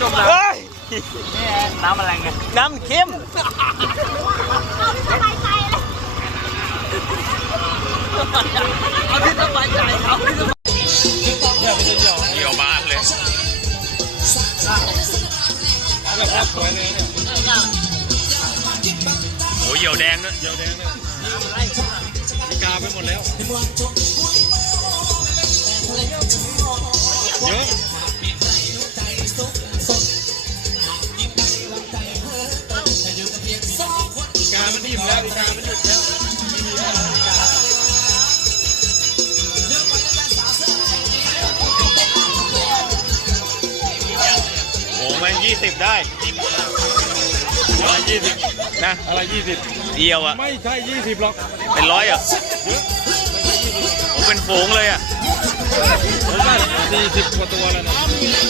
ทำไมมันจมน้เฮ้ยำน้ำอะไรไงน้ำเค็มสบายใจเลยเอาที่สบายใจเขาที่สบายเกี่ยวบ้านเลยโอ้ยเหี่ยวแดงด้วยเหี่ยวแดงด้วยมีกาไปหมดแล้วเยอะ ยี่สิบได้อะไรยี่สิบนะอะไรยี่สิบเดียวอะไม่ใช่ยี่สิบหรอกเป็นร้อยเหรอะโอ้เป็นฝูงเลยอะผมว่าสี่สิบกว่าตัวแล้วนะยี่สิ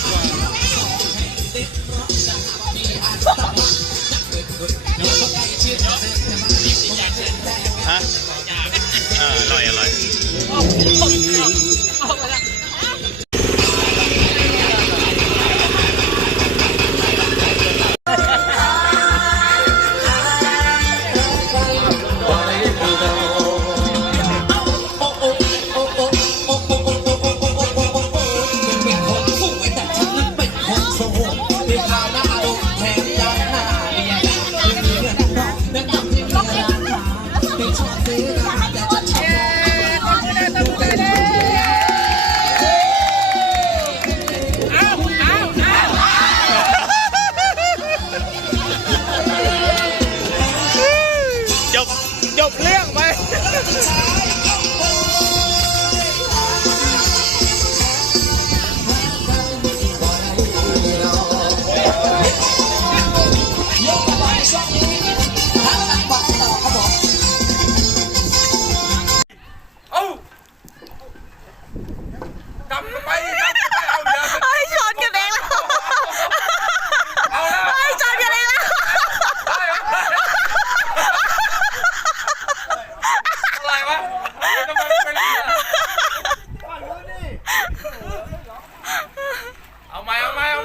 บกว่าฮะเอออร่อยอร่อย